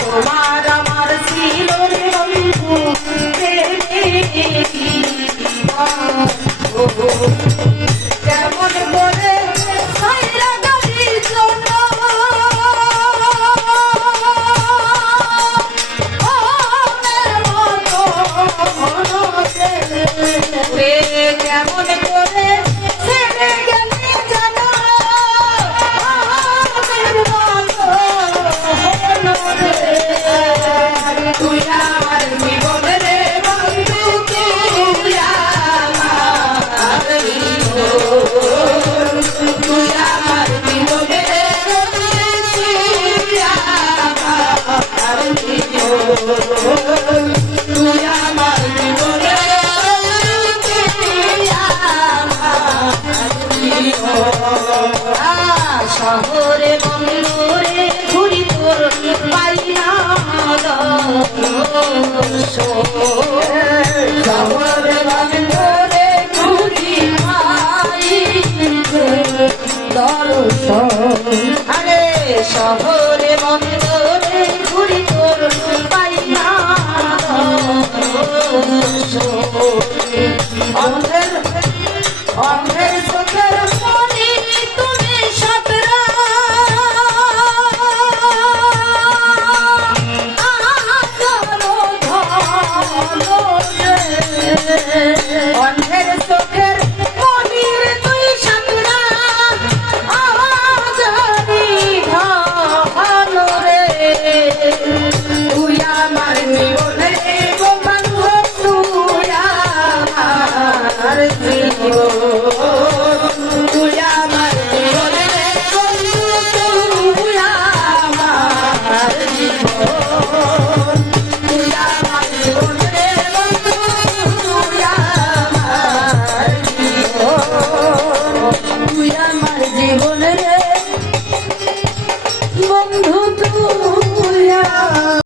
তোমার আমার ছিল রে বন্ধু কেমন করে সাইরা গাড়ির জন্য কেমন করে ছেড়ে গেলে জানো তুই আমার জীবন রে বন্ধু তুই আমার তুই আমার জীবন রে তুই আমার তুই আমার জীবন শহরে বন্দরে ঘুরি তোর পাই না শহরে বন্দরে ঘুরি পাই আরে শহরে বন্দরে ঘুরি তোর পাই না